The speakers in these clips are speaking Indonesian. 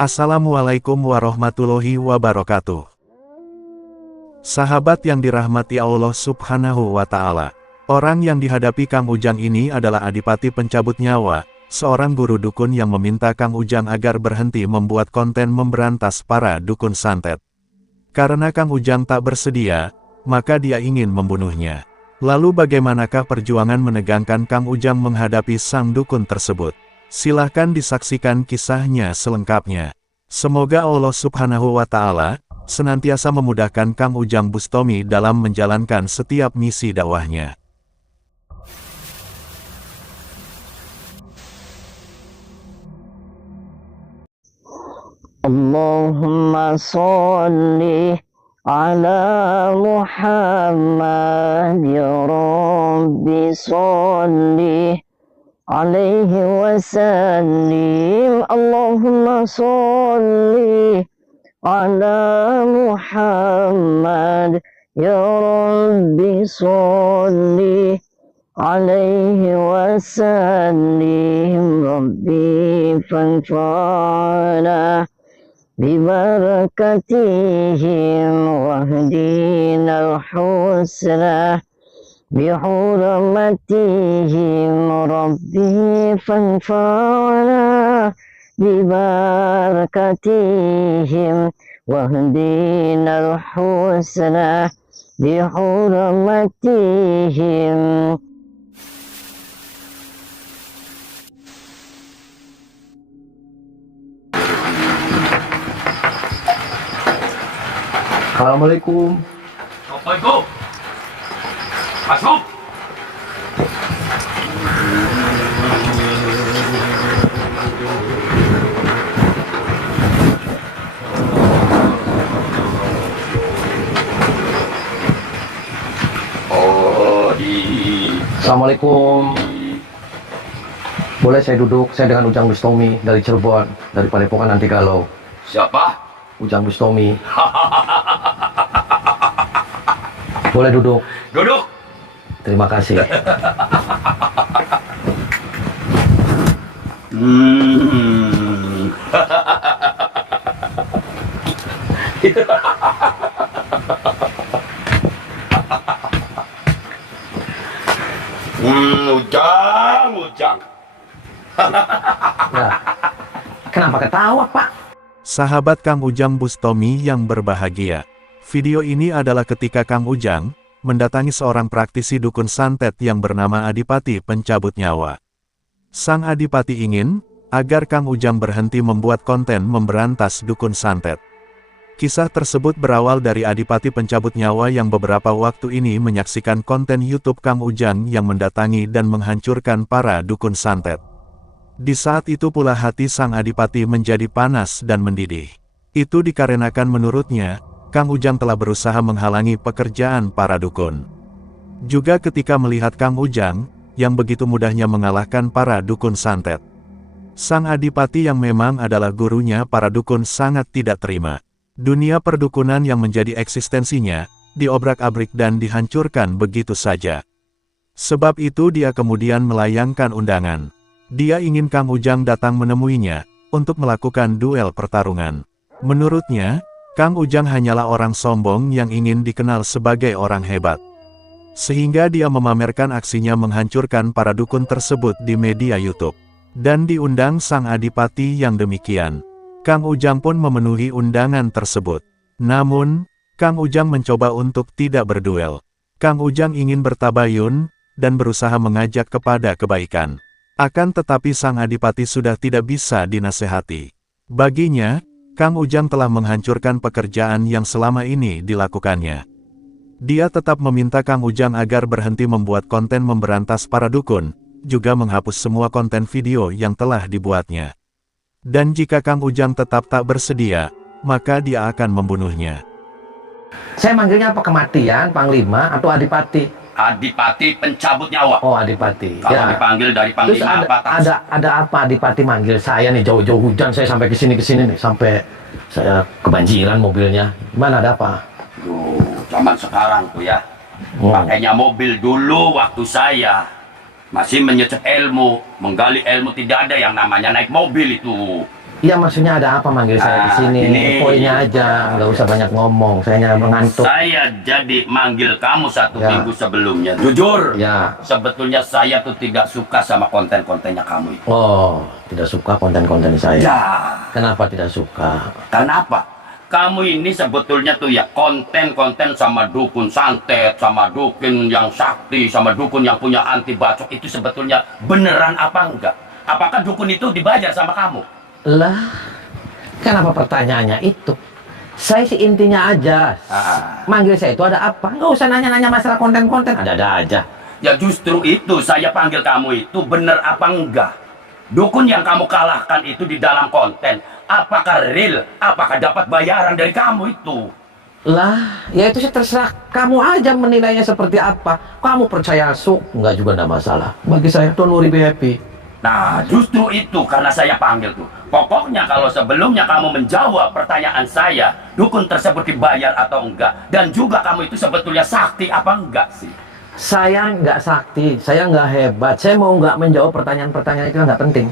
Assalamualaikum warahmatullahi wabarakatuh. Sahabat yang dirahmati Allah Subhanahu wa Ta'ala, orang yang dihadapi Kang Ujang ini adalah Adipati Pencabut Nyawa, seorang guru dukun yang meminta Kang Ujang agar berhenti membuat konten memberantas para dukun santet. Karena Kang Ujang tak bersedia, maka dia ingin membunuhnya. Lalu bagaimanakah perjuangan menegangkan Kang Ujang menghadapi sang dukun tersebut? Silahkan disaksikan kisahnya selengkapnya. Semoga Allah Subhanahu wa Ta'ala senantiasa memudahkan Kang Ujang Bustami dalam menjalankan setiap misi dakwahnya. Allahumma sholli ala Muhammad ya Rabbi sholli alaihi wasallim. Allahumma sholli ala Muhammad ya Rabbi sholli alaihi wasallim. Rabbi fanfa'na bibarakatihim wahdina al-husna بحرمتهم ربي فانفعنا ببركتهم واهدنا الحسنى بحرمتهم. Assalamualaikum. Assalamualaikum. Masuk. Assalamualaikum. Boleh saya duduk? Saya dengan Ujang Bustami dari Cirebon, dari Padepokan Anti Galau. Siapa? Ujang Bustami. Boleh duduk? Duduk. Terima kasih. Ujang. Nah, kenapa ketawa, Pak? Sahabat Kang Ujang Bustami yang berbahagia. Video ini adalah ketika Kang Ujang mendatangi seorang praktisi dukun santet yang bernama Adipati Pencabut Nyawa. Sang Adipati ingin agar Kang Ujang berhenti membuat konten memberantas dukun santet. Kisah tersebut berawal dari Adipati Pencabut Nyawa yang beberapa waktu ini menyaksikan konten YouTube Kang Ujang yang mendatangi dan menghancurkan para dukun santet. Di saat itu pula hati sang Adipati menjadi panas dan mendidih. Itu dikarenakan menurutnya, Kang Ujang telah berusaha menghalangi pekerjaan para dukun. Juga ketika melihat Kang Ujang, yang begitu mudahnya mengalahkan para dukun santet. Sang Adipati yang memang adalah gurunya para dukun sangat tidak terima. Dunia perdukunan yang menjadi eksistensinya, diobrak-abrik dan dihancurkan begitu saja. Sebab itu dia kemudian melayangkan undangan. Dia ingin Kang Ujang datang menemuinya, untuk melakukan duel pertarungan. Menurutnya, Kang Ujang hanyalah orang sombong yang ingin dikenal sebagai orang hebat. Sehingga dia memamerkan aksinya menghancurkan para dukun tersebut di media YouTube. Dan diundang sang Adipati yang demikian. Kang Ujang pun memenuhi undangan tersebut. Namun, Kang Ujang mencoba untuk tidak berduel. Kang Ujang ingin bertabayun, dan berusaha mengajak kepada kebaikan. Akan tetapi sang adipati sudah tidak bisa dinasehati. Baginya, Kang Ujang telah menghancurkan pekerjaan yang selama ini dilakukannya. Dia tetap meminta Kang Ujang agar berhenti membuat konten memberantas para dukun, juga menghapus semua konten video yang telah dibuatnya. Dan jika Kang Ujang tetap tak bersedia, maka dia akan membunuhnya. Saya manggilnya apa? Kematian, Panglima, atau Adipati? Adipati pencabut nyawa. Oh, Adipati. Kalau Ya. dipanggil dari Terus panglima apa? ada apa Adipati manggil saya nih, jauh-jauh hujan saya sampai ke sini nih, sampai saya kebanjiran mobilnya. Gimana, ada apa? Duh, zaman sekarang tuh ya. Oh. Pakainya mobil dulu waktu saya masih menyecep ilmu, menggali ilmu, tidak ada yang namanya naik mobil itu. Iya, maksudnya ada apa manggil saya di sini? ini. Poinnya aja, nggak usah banyak ngomong. Saya mengantuk. Saya jadi manggil kamu 1 Ya. minggu sebelumnya. Jujur, Ya. sebetulnya saya tuh tidak suka sama konten-kontennya kamu itu. Oh, tidak suka konten-konten saya. Ya, Kenapa tidak suka? kenapa? Kamu ini sebetulnya tuh ya konten-konten sama dukun santet, sama dukun yang sakti, sama dukun yang punya anti bacok itu sebetulnya beneran apa enggak? Apakah dukun itu dibayar sama kamu? Lah, kenapa pertanyaannya itu? Saya sih intinya aja. Manggil saya itu ada apa? Nggak usah nanya-nanya masalah konten-konten. Ada-ada aja. Ya justru itu saya panggil kamu itu bener apa enggak? Dukun yang kamu kalahkan itu di dalam konten, apakah real? Apakah dapat bayaran dari kamu itu? Lah, ya itu sih terserah kamu aja menilainya seperti apa. Kamu percaya nggak juga nggak masalah. Bagi saya, don't worry, be happy. Nah, justru itu karena saya panggil tuh. Pokoknya kalau sebelumnya kamu menjawab pertanyaan saya, dukun tersebut dibayar atau enggak, dan juga kamu itu sebetulnya sakti apa enggak sih? Saya nggak sakti, saya nggak hebat. Saya mau nggak menjawab pertanyaan-pertanyaan itu nggak penting.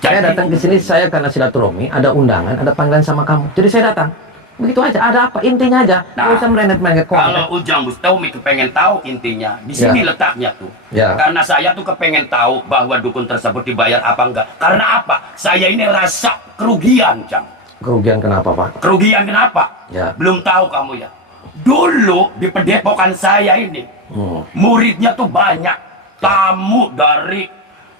Saya Jadi- datang ke sini saya karena silaturahmi, ada undangan, ada panggilan sama kamu. Jadi saya datang. Begitu aja, ada apa? Intinya aja. Nggak Nah, usah merendet-merendet konten. Kalau Ujang Bustomi kepengen tahu intinya, di sini Ya. letaknya tuh. Ya. Karena saya tuh kepengen tahu bahwa dukun tersebut dibayar apa enggak. Karena apa? Saya ini rasa kerugian, Jang. Kerugian kenapa, Pak? Kerugian kenapa? Ya. Belum tahu kamu ya. Dulu di pendepokan saya ini, muridnya tuh banyak. Tamu dari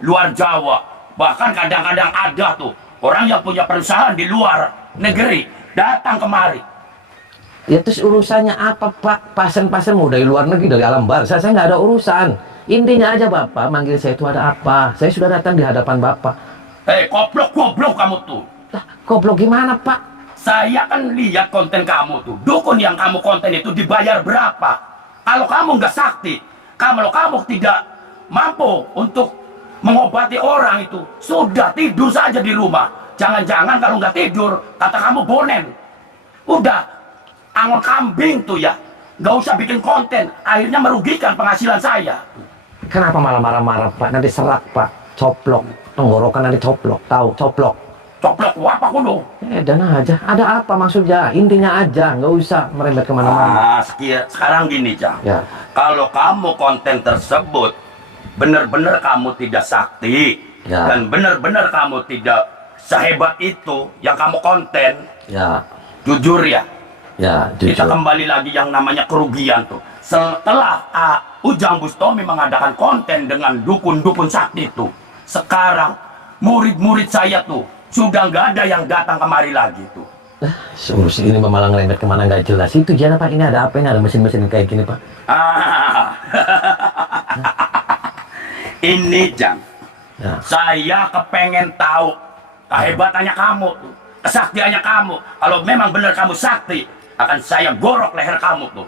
luar Jawa. Bahkan kadang-kadang ada tuh orang yang punya perusahaan di luar negeri datang kemari. Ya terus urusannya apa, Pak? Pasien-pasien mau dari luar negeri, dari alam bawah saya nggak ada urusan. Intinya aja Bapak manggil saya itu ada apa? Saya sudah datang di hadapan Bapak. Goblok kamu tuh. Lah, goblok gimana, Pak? Saya kan lihat konten kamu tuh. Dukun yang kamu konten itu dibayar berapa? Kalau kamu nggak sakti, kalau kamu tidak mampu untuk mengobati orang itu, sudah tidur saja di rumah. Jangan-jangan kalau nggak tidur, kata kamu bonen. Udah, angon kambing tuh ya. Nggak usah bikin konten, akhirnya merugikan penghasilan saya. Kenapa malah marah-marah, Pak? Nanti serak, Pak. Coplok. Tenggorokan nanti coplok. Tahu, coplok. Coplok apa kudu? Dan aja. Ada apa maksudnya? Intinya aja. Nggak usah merembet kemana-mana. Sekarang gini, Jang. Ya. Kalau kamu konten tersebut benar-benar kamu tidak sakti, Ya. dan benar-benar kamu tidak sehebat itu yang kamu konten, Ya. jujur ya, Ya, kita jujur. kembali lagi yang namanya kerugian tuh. Setelah Ujang Bustomi mengadakan konten dengan dukun-dukun sakti itu, sekarang murid-murid saya tuh sudah nggak ada yang datang kemari lagi tuh. Urus ini malah ngerembet kemana nggak jelas. Itu jangan, Pak. Ini ada apa? Ini ada mesin-mesin kayak gini, Pak. Ini Jang, Ya. saya kepengen tahu kehebatannya kamu tuh, kesaktiannya kamu. Kalau memang benar kamu sakti, akan saya gorok leher kamu tuh.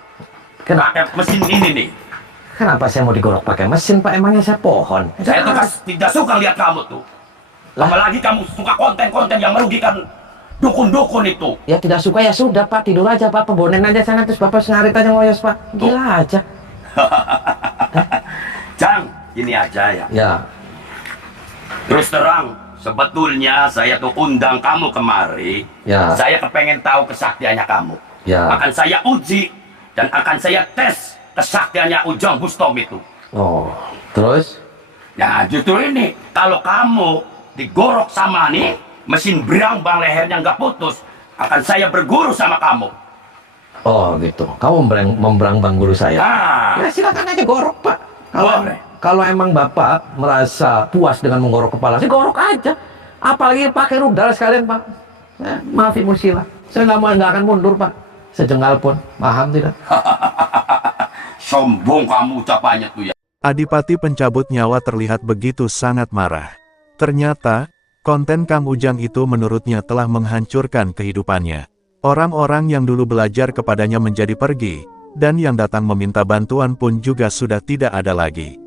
Kenapa? Pakai mesin ini nih. Kenapa saya mau digorok pakai mesin, Pak? Emangnya saya pohon? Saya tuh tidak suka lihat kamu tuh. Lah. Apalagi kamu suka konten-konten yang merugikan dukun-dukun itu. Ya tidak suka ya sudah, Pak. Tidur aja, Pak. Pebonen aja sana terus Bapak ngarit aja ngoyos, Pak. Gila aja. Jang, gini aja ya. Ya. Terus terang, sebetulnya saya tuh undang kamu kemari. Ya. Saya kepengen tahu kesaktiannya kamu. Ya. Akan saya uji dan akan saya tes kesaktiannya Ujang Bustomi itu. Oh. Terus? Nah, justru ini, kalau kamu digorok sama nih, mesin berambang lehernya nggak putus, akan saya berguru sama kamu. Oh gitu. Kamu memberang guru saya. Ah, Ya silakan aja gorok, Pak. Kalau boleh. Kalau emang Bapak merasa puas dengan menggorok kepala, sih gorok aja. Apalagi pakai rudal sekalian, Pak. Maaf Ibu Sila, saya nggak akan mundur, Pak. Sejengkal pun, paham tidak? Sombong kamu ucapannya tuh ya. Adipati pencabut nyawa terlihat begitu sangat marah. Ternyata, konten Kang Ujang itu menurutnya telah menghancurkan kehidupannya. Orang-orang yang dulu belajar kepadanya menjadi pergi, dan yang datang meminta bantuan pun juga sudah tidak ada lagi.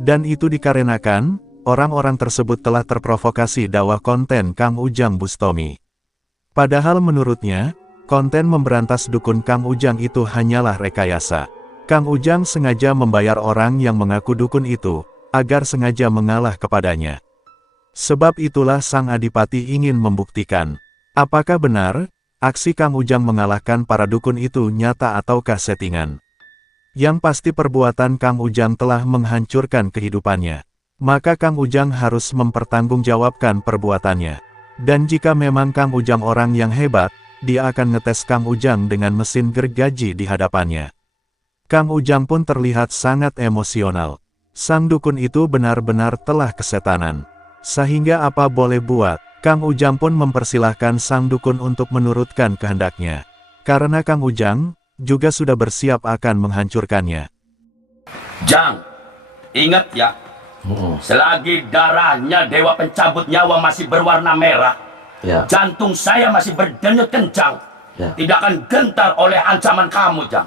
Dan itu dikarenakan, orang-orang tersebut telah terprovokasi dakwah konten Kang Ujang Bustomi. Padahal menurutnya, konten memberantas dukun Kang Ujang itu hanyalah rekayasa. Kang Ujang sengaja membayar orang yang mengaku dukun itu, agar sengaja mengalah kepadanya. Sebab itulah sang adipati ingin membuktikan, apakah benar, aksi Kang Ujang mengalahkan para dukun itu nyata ataukah settingan. Yang pasti perbuatan Kang Ujang telah menghancurkan kehidupannya. Maka Kang Ujang harus mempertanggungjawabkan perbuatannya. Dan jika memang Kang Ujang orang yang hebat, dia akan ngetes Kang Ujang dengan mesin gergaji di hadapannya. Kang Ujang pun terlihat sangat emosional. Sang dukun itu benar-benar telah kesetanan. Sehingga apa boleh buat, Kang Ujang pun mempersilahkan sang dukun untuk menurutkan kehendaknya. Karena Kang Ujang juga sudah bersiap akan menghancurkannya. Jang, ingat ya, selagi darahnya Dewa Pencabut Nyawa masih berwarna merah, Ya. jantung saya masih berdenyut kencang, Ya. tidak akan gentar oleh ancaman kamu, Jang.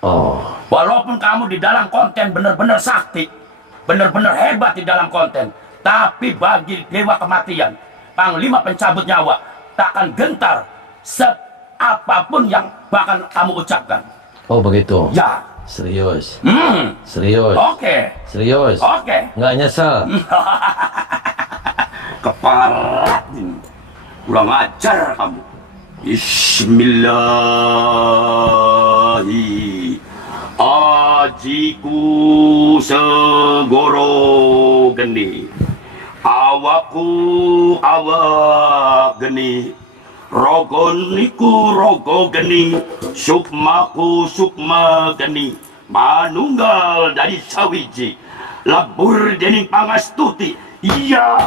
Oh, Walaupun kamu di dalam konten benar-benar sakti, benar-benar hebat di dalam konten, tapi bagi Dewa Kematian, Panglima Pencabut Nyawa, tak akan gentar apapun yang bahkan kamu ucapkan. oh begitu. Ya. Serius, Hmm. serius, Oke. serius. Oke. Nggak nyesel. Keparat ini. Kurang ajar kamu. Bismillahi. Ajiku segoro geni. Awakku awak geni. Rogoniku rogo geni. Sukmaku sukma geni. Manunggal dari sawiji. Labur dening pangastuti. Iya.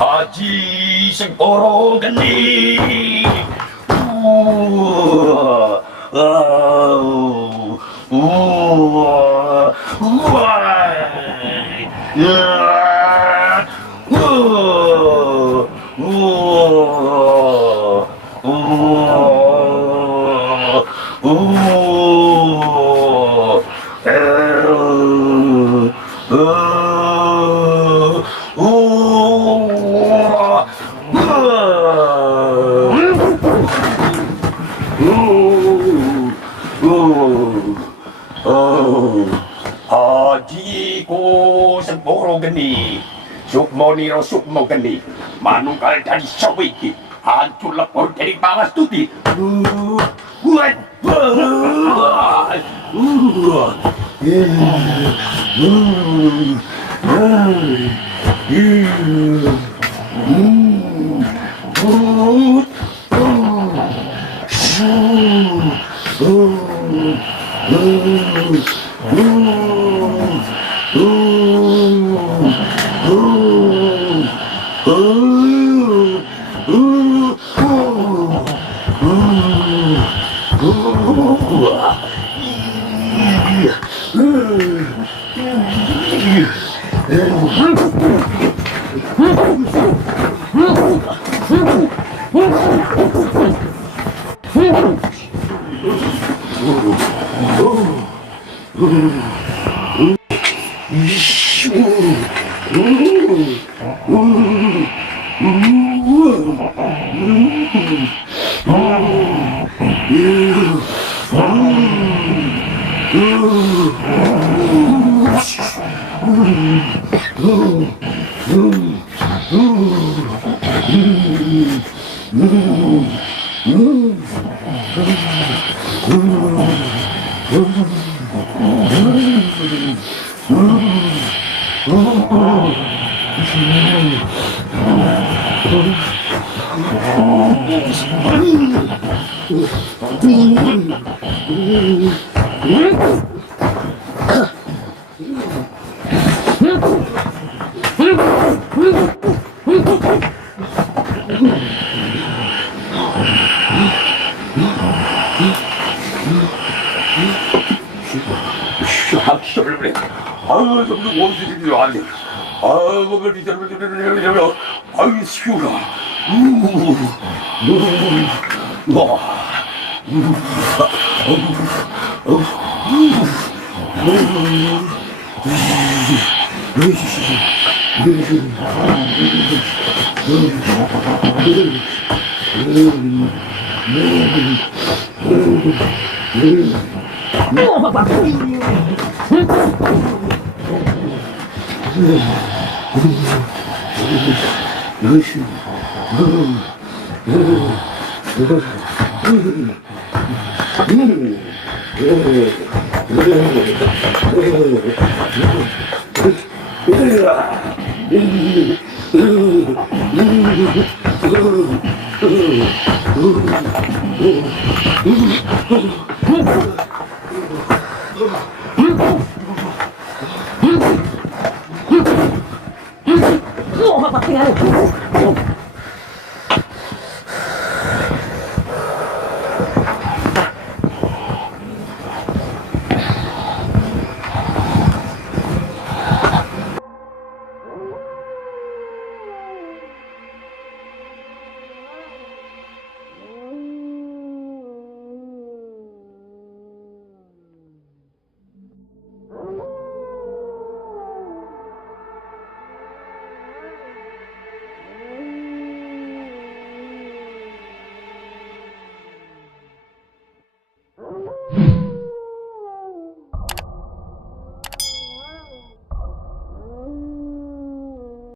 Aji segoro geni. Hajiku semboro geni, sukmoniro sukmo geni, manunggal dari sawiki, hancur lepur dari pangastuti. 그래. 아유, 좀더 원수들이 안 돼. 아유, 먹을 이 아유, 시원하.